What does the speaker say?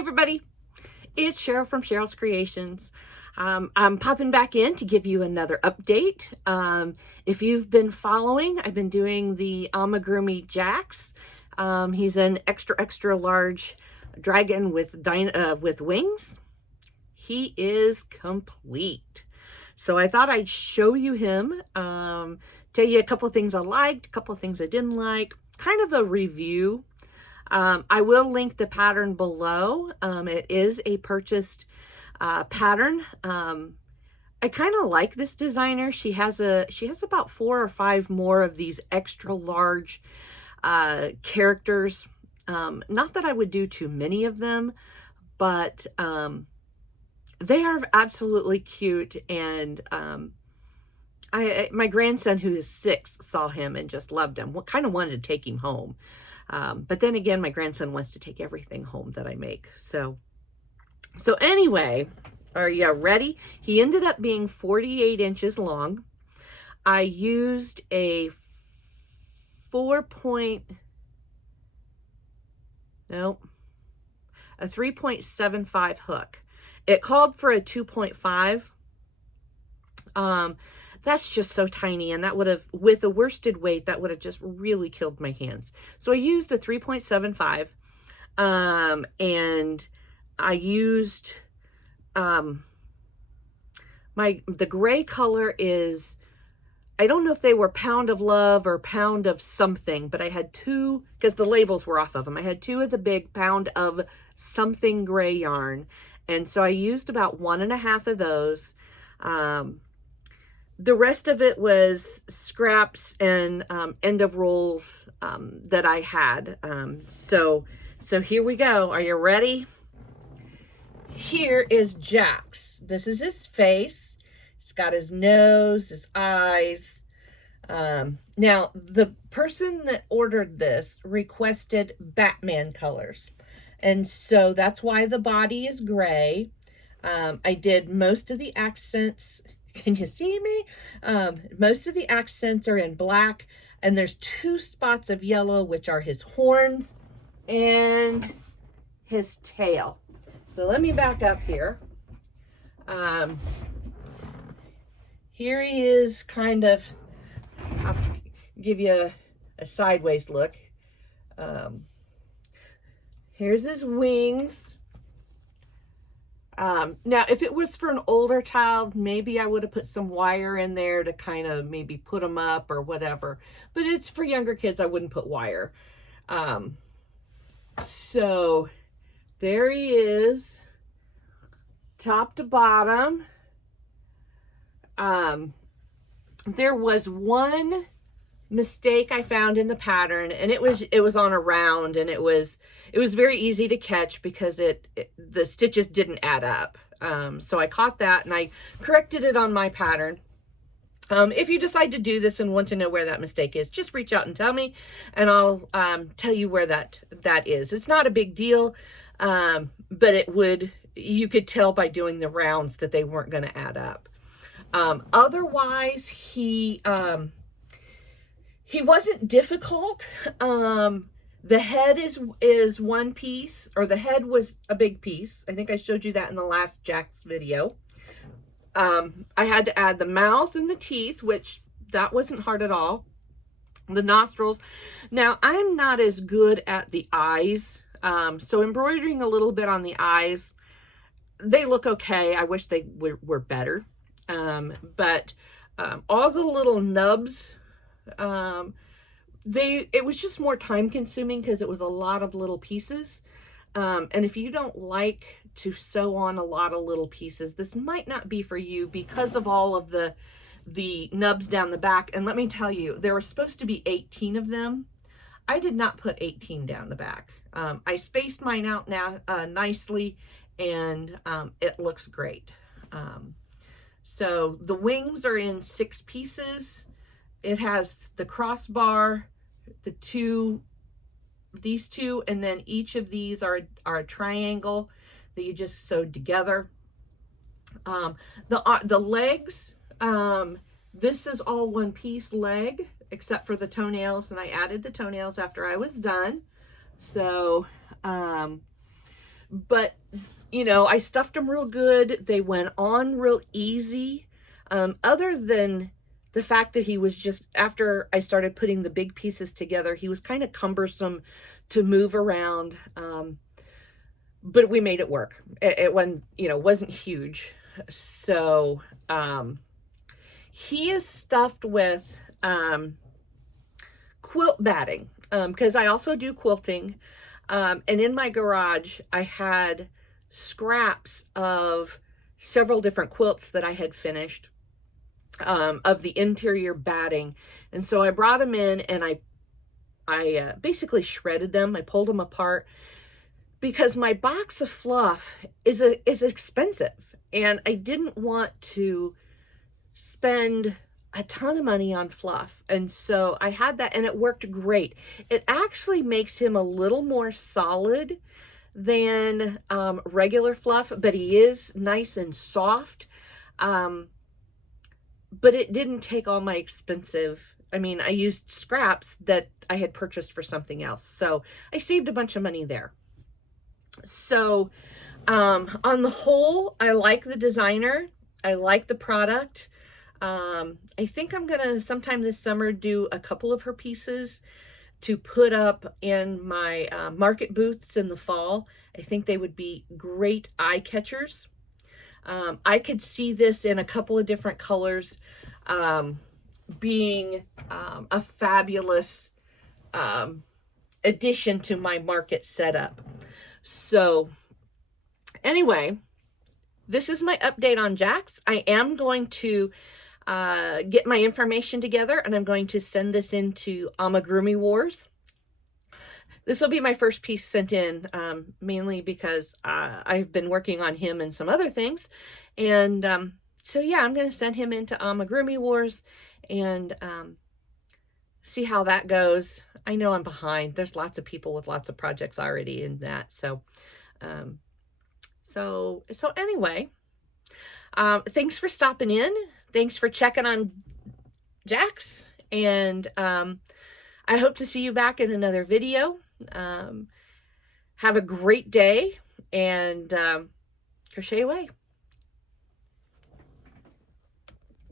everybody, it's Cheryl from Cheryl's Creations. I'm popping back in to give you another update. If you've been following, I've been doing the Amigurumi Jax. He's an extra large dragon with wings. He is complete. So I thought I'd show you him, tell you a couple of things I liked, a couple of things I didn't like, kind of a review. I will link the pattern below. It is a purchased pattern. I kind of like this designer. She has about 4 or 5 more of these extra large characters. Not that I would do too many of them, but they are absolutely cute. And my grandson, who is 6, saw him and just loved him. Kind of wanted to take him home. But then again, my grandson wants to take everything home that I make. So anyway, are you ready? He ended up being 48 inches long. I used a 3.75 hook. It called for a 2.5. That's just so tiny, and that would have, with a worsted weight, that would have just really killed my hands. So I used a 3.75, and I used, the gray color is, I don't know if they were Pound of Love or Pound of something, but I had 2, because the labels were off of them. I had 2 of the big Pound of something gray yarn, and so I used about 1.5 of those. The rest of it was scraps and end of rolls that I had. So here we go. Are you ready? Here is Jax. This is his face. He's got his nose, his eyes. Now, the person that ordered this requested Batman colors. And so that's why the body is gray. I did most of the accents. Can you see me? Most of the accents are in black, and there's 2 spots of yellow, which are his horns and his tail. So let me back up here. Here he is, kind of, I'll give you a sideways look. Here's his wings. Now, if it was for an older child, maybe I would have put some wire in there to kind of maybe put them up or whatever. But it's for younger kids, I wouldn't put wire. So there he is, top to bottom. There was one mistake I found in the pattern, and it was on a round, and it was very easy to catch because the stitches didn't add up. So I caught that and I corrected it on my pattern. If you decide to do this and want to know where that mistake is, just reach out and tell me, and I'll tell you where that is. It's not a big deal, but you could tell by doing the rounds that they weren't going to add up. Otherwise, he wasn't difficult. The head is one piece, or the head was a big piece. I think I showed you that in the last Jax video. I had to add the mouth and the teeth, which that wasn't hard at all. The nostrils. Now, I'm not as good at the eyes. So embroidering a little bit on the eyes, they look okay. I wish they were better. But all the little nubs, it was just more time consuming because it was a lot of little pieces. And if you don't like to sew on a lot of little pieces, this might not be for you because of all of the nubs down the back. And let me tell you, there were supposed to be 18 of them. I did not put 18 down the back. I spaced mine out now nicely, and it looks great. So the wings are in 6 pieces. It has the crossbar, these two, and then each of these are a triangle that you just sewed together. The legs, this is all one piece leg, except for the toenails, and I added the toenails after I was done. So But, you know, I stuffed them real good. They went on real easy. Other than the fact that he was just, after I started putting the big pieces together, he was kind of cumbersome to move around. But we made it work. It wasn't, you know, wasn't huge. So, he is stuffed with, quilt batting, because I also do quilting. And in my garage, I had scraps of several different quilts that I had finished, of the interior batting. And so I brought them in and I basically shredded them. I pulled them apart because my box of fluff is expensive. And I didn't want to spend a ton of money on fluff. And so I had that and it worked great. It actually makes him a little more solid than regular fluff, but he is nice and soft. But it didn't take all my expensive, I mean, I used scraps that I had purchased for something else. So I saved a bunch of money there. So on the whole, I like the designer. I like the product. I think I'm gonna sometime this summer do a couple of her pieces to put up in my market booths in the fall. I think they would be great eye catchers. I could see this in a couple of different colors, being a fabulous addition to my market setup. So anyway, this is my update on Jax. I am going to get my information together and I'm going to send this into Amigurumi Wars. This will be my first piece sent in, mainly because I've been working on him and some other things. And so yeah, I'm going to send him into Amigurumi Wars and see how that goes. I know I'm behind. There's lots of people with lots of projects already in that. So, so anyway, thanks for stopping in. Thanks for checking on Jax. And I hope to see you back in another video. Have a great day and crochet away.